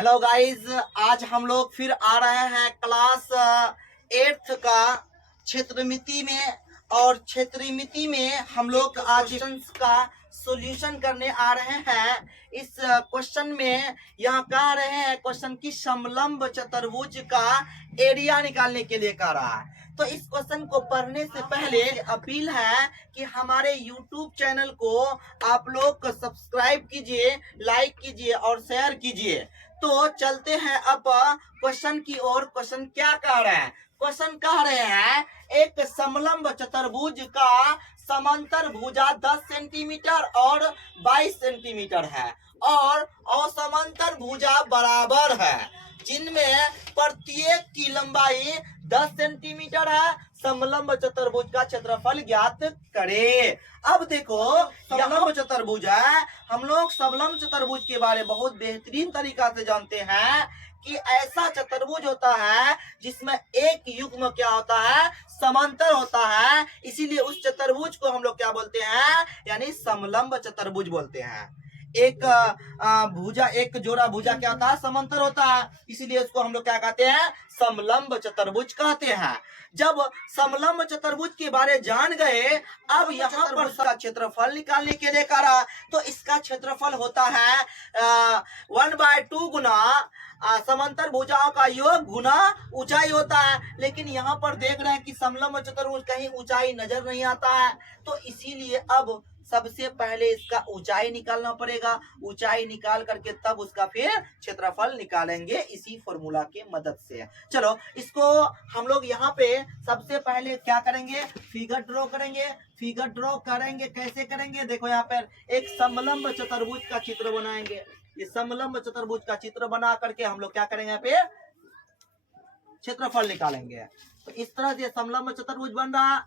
Hello guys, आज हम लोग फिर आ रहे हैं क्लास 8th का क्षेत्रमिति में। और क्षेत्रमिति में हम लोग आज क्वेश्चंस का सॉल्यूशन करने आ रहे हैं। इस क्वेश्चन में यह कह रहे हैं क्वेश्चन की समलंब चतुर्भुज का एरिया निकालने के लिए कह रहा है। तो इस क्वेश्चन को पढ़ने से पहले अपील है कि हमारे YouTube चैनल को आप लोग सब्सक्राइब कीजिए, लाइक कीजिए और शेयर कीजिए। तो चलते हैं अब क्वेश्चन की ओर। क्वेश्चन क्या कह रहे हैं? क्वेश्चन कह रहे हैं एक समलंब चतुर्भुज का समांतर भुजा 10 सेंटीमीटर और 22 सेंटीमीटर है और असमांतर भुजा बराबर है, जिनमें प्रत्येक की लंबाई 10 सेंटीमीटर है। समलंब चतुर्भुज का क्षेत्रफल ज्ञात करें। अब देखो, समलंब चतुर्भुज है। हम लोग समलंब चतुर्भुज के बारे में बहुत बेहतरीन तरीका से जानते हैं कि ऐसा चतुर्भुज होता है जिसमें एक युग्म क्या होता है, समांतर होता है। इसीलिए उस चतुर्भुज को हम लोग क्या बोलते हैं, यानी समलंब चतुर्भुज बोलते हैं। एक भुजा, एक जोड़ा भुजा क्या होता है, समांतर होता है, इसीलिए उसको हम लोग क्या कहते हैं, समलंब चतुर्भुज कहते हैं। जब समलंब चतुर्भुज के बारे जान गए, अब यहाँ पर इसका क्षेत्रफल निकालने के लिए करा। तो इसका क्षेत्रफल होता है 1/2 गुना समांतर भुजाओं का योग गुना ऊंचाई होता है। लेकिन यहाँ पर देख रहे हैं कि समलंब चतुर्भुज कहीं ऊंचाई नजर नहीं आता है, तो इसीलिए अब सबसे पहले इसका ऊंचाई निकालना पड़ेगा। ऊंचाई निकाल करके तब उसका फिर क्षेत्रफल निकालेंगे इसी फॉर्मूला के मदद से। चलो, इसको हम लोग यहाँ पे सबसे पहले क्या करेंगे, फिगर ड्रॉ करेंगे। फिगर ड्रॉ करेंगे, कैसे करेंगे? देखो, यहाँ पर एक समलंब चतुर्भुज का चित्र बनाएंगे। इस समलंब चतुर्भुज का चित्र बना करके हम लोग क्या करेंगे, यहाँ पे क्षेत्रफल निकालेंगे। तो इस तरह से समलंब चतुर्भुज बन रहा।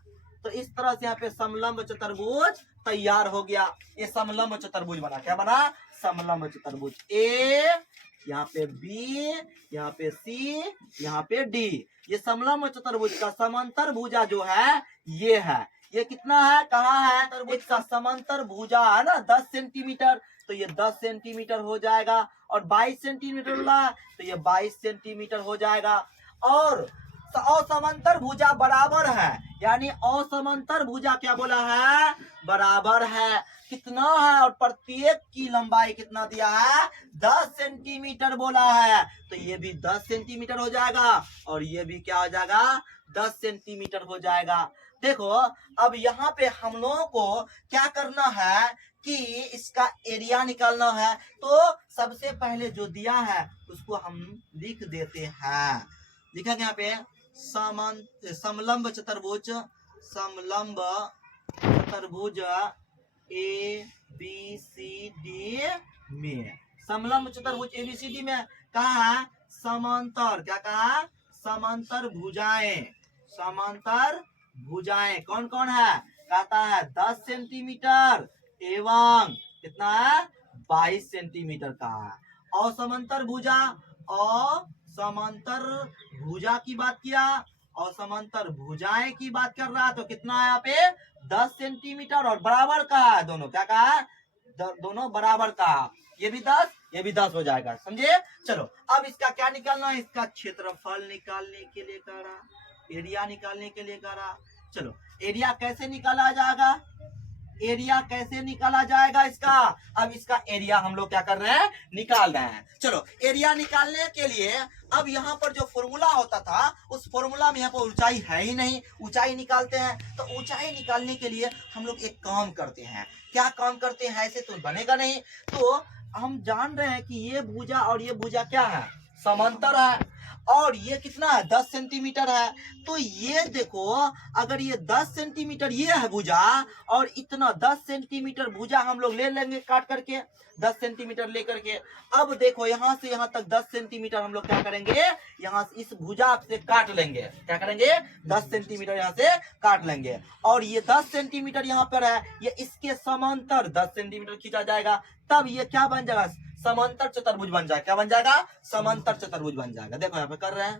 तो इस तरह से यहाँ पे समलंब चतुर्भुज तैयार हो गया। ये समलंब चतुर्भुज बना। क्या बना? समलंब चतुर्भुज। ए, यहाँ पे बी, यहाँ पे सी, यहाँ पे डी। ये समलंब चतुर्भुज का समांतर भुजा जो है ये है। ये कितना है, कहाँ है? इसका समांतर भुजा है ना 10 सेंटीमीटर। तो ये 10 सेंटीमीटर हो जाएगा। और 22 सेंटीमीटर वाला तो ये 22 सेंटीमीटर हो जाएगा। और असमांतर भुजा बराबर है, यानी असमांतर भुजा क्या बोला है, बराबर है। कितना है? और प्रत्येक की लंबाई कितना दिया है, 10 सेंटीमीटर बोला है। तो ये भी 10 सेंटीमीटर हो जाएगा और ये भी क्या हो जाएगा, 10 सेंटीमीटर हो जाएगा। देखो, अब यहाँ पे हम लोगों को क्या करना है कि इसका एरिया निकालना है। तो सबसे पहले जो दिया है उसको हम लिख देते हैं। लिखेंगे यहाँ पे समलंब चतुर्भुज, समलंब चतुर्भुज ए बी सी डी में, समलंब चतुर्भुज ए बी सी डी में कहा है समांतर, क्या कहा, समांतर भुजाएं। समांतर भुजाएं कौन कौन है? कहता है 10 सेंटीमीटर एवं कितना है, 22 सेंटीमीटर का है। और समांतर भुजा, और समांतर भुजा की बात किया और समांतर भुजाएं की बात कर रहा है। तो कितना है यहाँ पे, 10 सेंटीमीटर और बराबर का है दोनों। क्या कहा? दोनों बराबर का। ये भी 10, ये भी 10 हो जाएगा। समझे? चलो, अब इसका क्या निकालना है, इसका क्षेत्रफल निकालने के लिए कह रहा, एरिया निकालने के लिए कह रहा। चलो, एरिया कैसे निकाला जाएगा, एरिया कैसे निकाला जाएगा इसका? अब इसका एरिया हम लोग क्या कर रहे हैं, निकाल रहे हैं। चलो, एरिया निकालने के लिए अब यहाँ पर जो फॉर्मूला होता था उस फॉर्मूला में यहाँ पर ऊंचाई है ही नहीं, ऊंचाई निकालते हैं। तो ऊंचाई निकालने के लिए हम लोग एक काम करते हैं। क्या काम करते हैं, ऐसे तो बनेगा नहीं। तो हम जान रहे हैं कि ये भुजा और ये भुजा क्या है, समांतर है। और ये कितना है, 10 सेंटीमीटर है। तो ये देखो, अगर ये 10 सेंटीमीटर ये है भुजा और इतना 10 सेंटीमीटर भुजा हम लोग ले लेंगे काट करके, 10 सेंटीमीटर लेकर के। अब देखो, यहाँ से यहाँ तक 10 सेंटीमीटर हम लोग क्या करेंगे, यहाँ से इस भुजा से काट लेंगे। क्या करेंगे, 10 सेंटीमीटर यहाँ से काट लेंगे। और ये 10 सेंटीमीटर यहाँ पर है, ये इसके समांतर 10 सेंटीमीटर खींचा जाएगा। तब ये क्या बन जाएगा, समांतर चतुर्भुज बन जाएगा। क्या बन जाएगा, समांतर चतुर्भुज बन जाएगा। देखो यहाँ पे कर रहे हैं,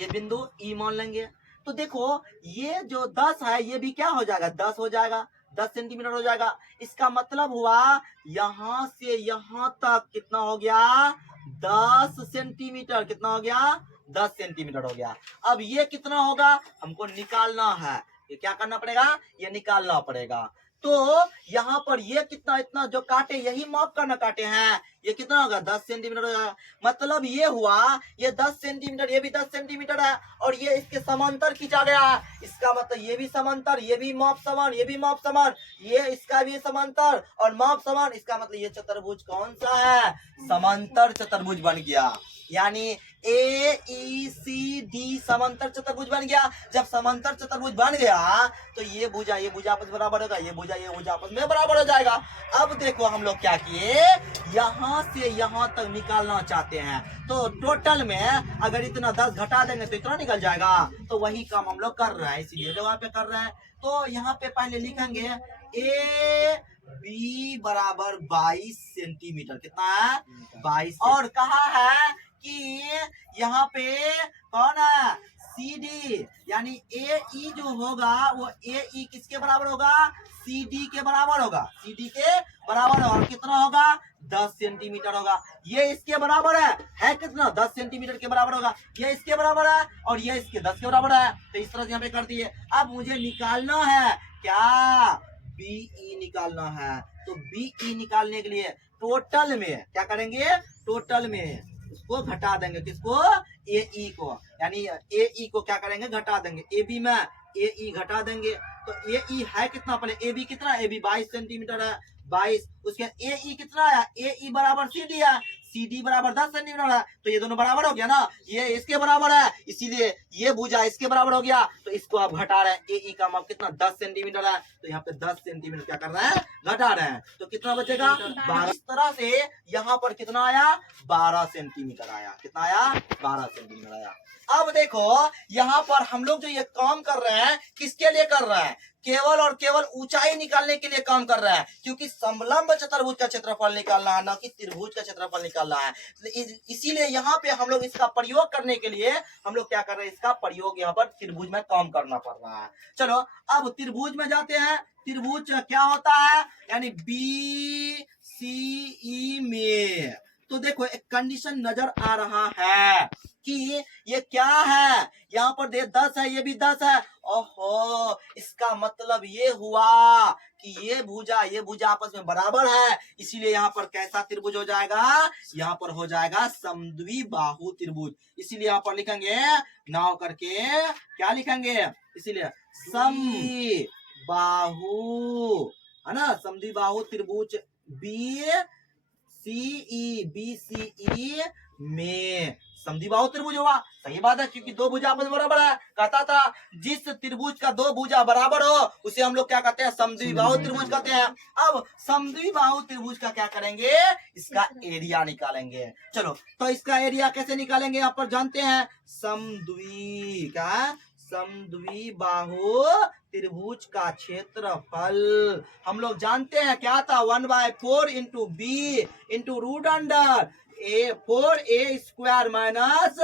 ये बिंदु ई मान लेंगे। तो देखो, ये जो 10 है ये भी क्या हो जाएगा, 10 हो जाएगा। 10 सेंटीमीटर हो जाएगा। इसका मतलब हुआ यहाँ से यहाँ तक कितना हो गया, 10 सेंटीमीटर। कितना हो गया, 10 सेंटीमीटर हो गया। अब ये कितना होगा हमको निकालना है, ये क्या करना पड़ेगा, ये निकालना पड़ेगा। तो यहाँ पर ये कितना, इतना जो काटे यही माप का ना काटे हैं, ये कितना होगा, 10 सेंटीमीटर होगा। मतलब ये हुआ ये 10 सेंटीमीटर, ये भी 10 सेंटीमीटर है और ये इसके समांतर खींचा गया है। इसका मतलब ये भी समांतर, ये भी माप समान, ये भी माप समान, ये इसका भी समांतर और माप समान। इसका मतलब ये चतुर्भुज कौन सा है, समांतर चतुर्भुज बन गया। यानी AECD समांतर चतुर्भुज बन गया। जब समांतर चतुर्भुज बन गया तो ये भुजा आपस में बराबर होगा, ये भुजा आपस में बराबर हो जाएगा। अब देखो हम लोग क्या किए, यहाँ से यहाँ तक निकालना चाहते हैं तो टोटल में अगर इतना 10 घटा देंगे तो इतना निकल जाएगा। तो वही काम हम लोग कर रहे हैं, इसीलिए जो वहां पे कर रहे हैं। तो यहाँ पे पहले लिखेंगे AB बराबर 22 सेंटीमीटर। कितना है, 22। और कहा है कि यहाँ पे कौन है, CD, यानी AE जो होगा वो AE किसके बराबर होगा, CD के बराबर होगा, CD के बराबर होगा। और कितना होगा, 10 सेंटीमीटर होगा। ये इसके बराबर है कितना, 10 सेंटीमीटर के बराबर होगा। ये इसके बराबर है और ये इसके 10 के बराबर है। तो इस तरह से यहाँ पे कर दिए। अब मुझे निकालना है क्या, BE निकालना है। तो BE निकालने के लिए टोटल में क्या करेंगे, टोटल में उसको घटा देंगे, किसको, AE को। यानी AE को क्या करेंगे, घटा देंगे। AB में AE घटा देंगे तो AE है कितना, पहले AB कितना, AB 22 सेंटीमीटर है, 22। उसके AE कितना है, AE बराबर CD है, CD बराबर 10 सेंटीमीटर है। तो ये दोनों बराबर हो गया ना, ये इसके बराबर है, इसीलिए ये भुजा इसके बराबर हो गया। तो इसको आप घटा रहे हैं, AE का माप कितना, 10 सेंटीमीटर है। तो यहाँ पे 10 सेंटीमीटर क्या कर रहे हैं, घटा रहे हैं। तो कितना बचेगा, 12। इस तरह से यहाँ पर कितना आया, 12 सेंटीमीटर आया। कितना आया, 12 सेंटीमीटर आया। अब देखो यहाँ पर हम लोग जो ये काम कर रहे हैं किसके लिए कर रहे हैं, केवल और केवल ऊंचाई निकालने के लिए काम कर रहा है। क्योंकि समलंब चतुर्भुज का क्षेत्रफल निकालना है, ना कि त्रिभुज का क्षेत्रफल निकालना है। इसीलिए यहाँ पे हम लोग इसका प्रयोग करने के लिए हम लोग क्या कर रहे हैं, इसका प्रयोग यहाँ पर त्रिभुज में काम करना पड़ रहा है। चलो अब त्रिभुज में जाते हैं। त्रिभुज क्या होता है, यानी BCE में तो देखो एक कंडीशन नजर आ रहा है कि ये क्या है, यहाँ पर 10 है, ये भी 10 है। ओहो, इसका मतलब ये हुआ कि ये भुजा आपस में बराबर है। इसीलिए यहाँ पर कैसा त्रिभुज हो जाएगा, यहाँ पर हो जाएगा समद्विबाहु त्रिभुज। इसीलिए यहाँ पर लिखेंगे नाव करके, क्या लिखेंगे, इसीलिए समद्विबाहु, है ना, समद्विबाहु त्रिभुज BCE में समद्विबाहु त्रिभुज हुआ। सही बात है, क्योंकि दो भुजा आपस में बराबर है। कहता था जिस त्रिभुज का दो भुजा बराबर हो उसे हम लोग क्या कहते हैं, समद्विबाहु त्रिभुज कहते हैं। अब समद्विबाहु त्रिभुज का क्या करेंगे, इसका एरिया निकालेंगे। चलो तो इसका एरिया कैसे निकालेंगे, यहाँ पर जानते हैं। समद्विबाहु त्रिभुज का क्षेत्रफल हम लोग जानते हैं क्या था, 1/4 into B into root under 4A square minus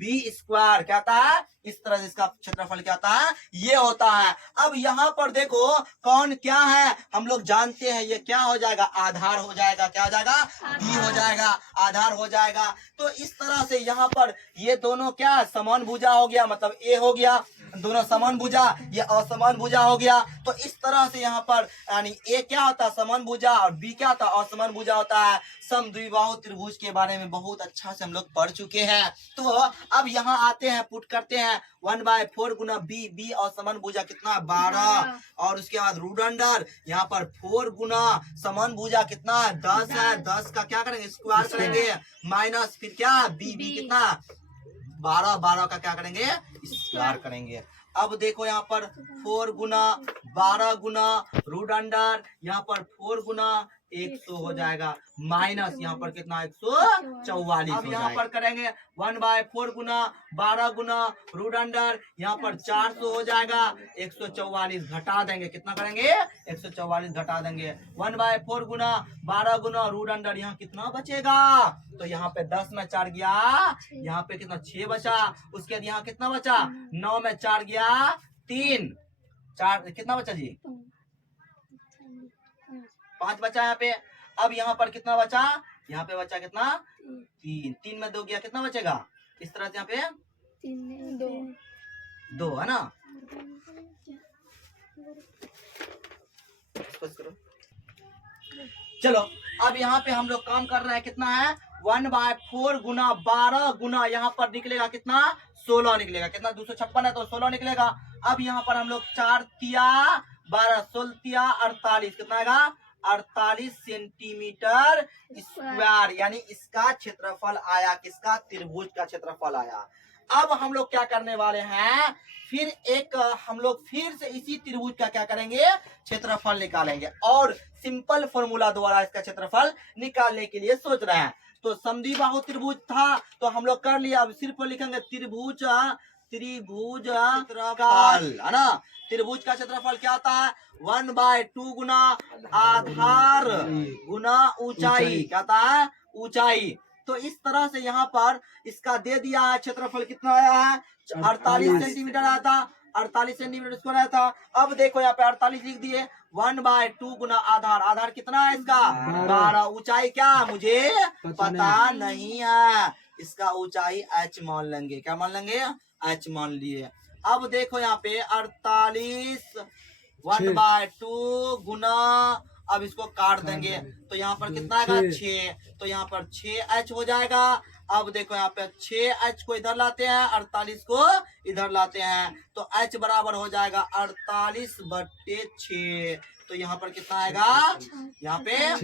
B square. क्या था, इस तरह से इसका क्षेत्रफल क्या था, ये होता है। अब यहाँ पर देखो कौन क्या है, हम लोग जानते हैं ये क्या हो जाएगा, आधार हो जाएगा। क्या हो जाएगा, B हो जाएगा, आधार हो जाएगा। तो इस तरह से यहाँ पर ये दोनों क्या समान भुजा हो गया, मतलब A हो गया, दोनों समान भुजा, ये असमान भुजा हो गया। तो इस तरह से यहाँ पर यानी A क्या होता है, समान भुजा, और B क्या होता है, असमान भुजा होता है। समद्विबाहु त्रिभुज के बारे में बहुत अच्छा से हम लोग पढ़ चुके हैं। तो अब यहाँ आते हैं, पुट करते हैं 1/4 गुना B असमान भुजा कितना, 12, और उसके बाद रूट अंडर यहाँ पर 4 गुना समान भुजा कितना है, 10 है। 10 का क्या करेंगे, स्क्वायर करेंगे, माइनस फिर क्या B कितना, 12 का क्या करेंगे, स्क्वायर करेंगे। अब देखो यहाँ पर 4 गुना 12 गुना रूट अंडर, यहाँ पर 4 गुना 100 हो जाएगा, माइनस यहाँ पर कितना 144। अब यहाँ पर करेंगे 1/4 गुना 12 गुना रूट अंडर, यहाँ पर 400 हो जाएगा, 144 घटा देंगे, कितना करेंगे, 144 घटा देंगे। 1/4 गुना 12 गुना रूट अंडर, यहाँ कितना बचेगा, तो यहाँ पे 10 में 4 गया, यहाँ पे कितना 6 बचा। उसके बाद यहाँ कितना बचा, 9 में 4 गया 3, 4 कितना बचा जी, 5 बचा यहाँ पे। अब यहाँ पर कितना बचा, यहाँ पे बचा कितना 3, 3 में 2 गया, कितना बचेगा इस तरह से यहाँ पे 2 है ना। चलो अब यहाँ पे हम लोग काम कर रहे हैं, कितना है 1/4 गुना 12 गुना यहाँ पर निकलेगा कितना 16 निकलेगा, कितना 256 है तो 16 निकलेगा। अब यहाँ पर हम लोग 4 तिया 12 16 तिया 48, कितना आएगा 48 सेंटीमीटर स्क्वायर, यानी इसका क्षेत्रफल आया, किसका त्रिभुज का क्षेत्रफल आया। अब हम लोग क्या करने वाले हैं, फिर एक हम लोग फिर से इसी त्रिभुज का क्या करेंगे क्षेत्रफल निकालेंगे, और सिंपल फॉर्मूला द्वारा इसका क्षेत्रफल निकालने के लिए सोच रहे हैं। तो समद्विबाहु त्रिभुज था तो हम लोग कर लिया, अब सिर्फ लिखेंगे त्रिभुज क्षेत्रफल है ना। त्रिभुज का क्षेत्रफल क्या होता है 1/2 गुना आधार गुना ऊंचाई, क्या होता है ऊंचाई। तो इस तरह से यहाँ पर इसका दे दिया है, क्षेत्रफल कितना आया है 48 सेंटीमीटर आया था, 48 सेंटीमीटर स्क्वायर आया था। अब देखो यहाँ पे 48 लिख दिए, 1/2 गुना आधार, आधार कितना है इसका 12, ऊंचाई क्या मुझे पता नहीं है, इसका ऊंचाई h मान लेंगे, क्या मान लेंगे h मान लिए। अब देखो यहाँ पे 48 1/2 गुना, अब इसको काट देंगे तो यहाँ पर कितना आएगा 6, तो यहाँ पर 6h हो जाएगा। अब देखो यहाँ पे 6h को इधर लाते हैं, 48 को इधर लाते हैं, तो h बराबर हो जाएगा 48/6, तो यहाँ पर कितना आएगा यहाँ पे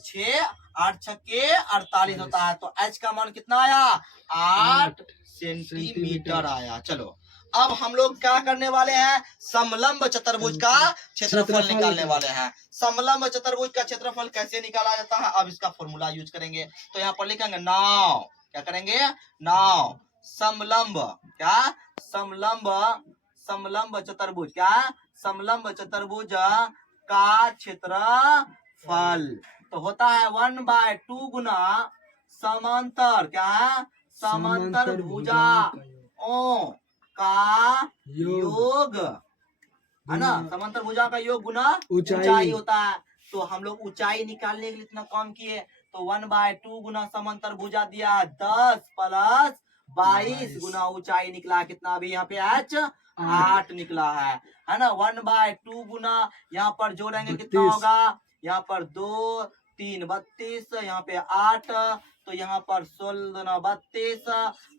6 8 छक्के 48 होता है, तो h का मान कितना आया 8 सेंटीमीटर आया। चलो अब हम लोग क्या करने वाले हैं, समलंब चतुर्भुज का क्षेत्रफल निकालने वाले हैं। समलंब चतुर्भुज का क्षेत्रफल कैसे निकाला जाता है, अब इसका फॉर्मूला यूज करेंगे। तो यहाँ पर लिखेंगे नाव, क्या करेंगे नाव समलंब, क्या समलंब चतुर्भुज, क्या समलंब चतुर्भुज का क्षेत्रफल तो होता है 1/2 गुना समांतर, क्या है समांतर भुजाओं का योग है ना, समांतर भुजा का योग गुना ऊंचाई होता है। तो हम लोग ऊंचाई निकालने के लिए इतना काम किए, तो 1/2 गुना समांतर भुजा दिया 10 + 22 गुना ऊंचाई निकला, कितना अभी यहाँ पे h 8 निकला है ना। 1/2 गुना यहाँ पर जोड़ेंगे कितना होगा, यहाँ पर 2 3 32, यहाँ पे 8, तो यहाँ पर 16 32,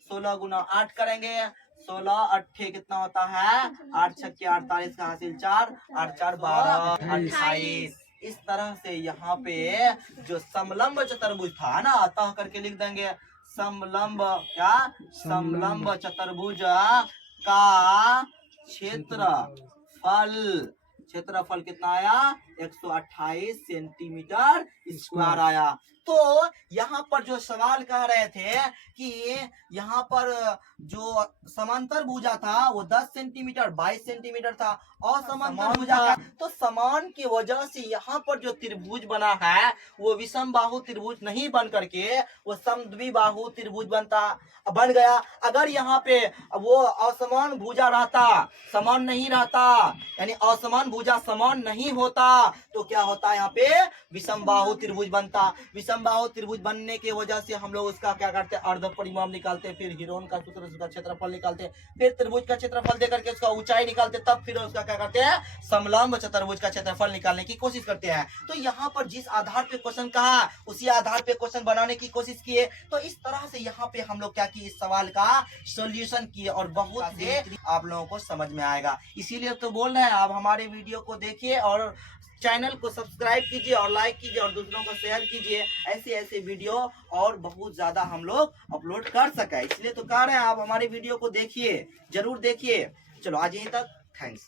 16 गुना 8 करेंगे, 16 8 कितना होता है 8 छक्के 48 का हासिल 4 8 4 12 28। इस तरह से यहाँ पे जो समलंब चतुर्भुज था ना, अतः करके लिख देंगे समलंब, क्या समलंब चतुर्भुज का क्षेत्रफल कितना आया 128 सेंटीमीटर स्क्वायर आया। तो यहाँ पर जो सवाल कह रहे थे कि यहाँ पर जो समांतर भुजा था वो 10 सेंटीमीटर 22 सेंटीमीटर था, और समांतर भुजा का तो समान की वजह से यहाँ पर जो त्रिभुज बना है वो विषम बाहु त्रिभुज नहीं बन करके वो समद्विबाहु त्रिभुज बन गया। अगर यहाँ पे वो असमान भुजा रहता, समान नहीं रहता, यानी असमान भुजा समान नहीं होता, तो क्या होता है यहाँ पे विषम बाहु त्रिभुज बनता। विषम बाहु त्रिभुज बनने की वजह से हम लोग उसका क्या करते हैं अर्ध परिमाण निकालते, फिर हीरोन का सूत्र उसका क्षेत्रफल निकालते, फिर त्रिभुज का क्षेत्रफल देकर के उसका ऊंचाई निकालते, तब फिर उसका क्या करते हैं समलंब चतुर्भुज का क्षेत्रफल निकालने की कोशिश करते हैं। तो यहाँ पर जिस आधार पे क्वेश्चन कहा उसी आधार पे क्वेश्चन बनाने की कोशिश किए। तो इस तरह से यहाँ पे हम लोग क्या किए, इस सवाल का सोल्यूशन किए, और बहुत से आप लोगों को समझ में आएगा। इसीलिए तो बोल रहे हैं आप हमारे वीडियो को देखिए और चैनल को सब्सक्राइब कीजिए और लाइक कीजिए और दूसरों को शेयर कीजिए, ऐसे वीडियो और बहुत ज्यादा हम लोग अपलोड कर सके। इसलिए तो कह रहे हैं आप हमारे वीडियो को देखिए, जरूर देखिए। चलो आज यहीं तक, थैंक्स।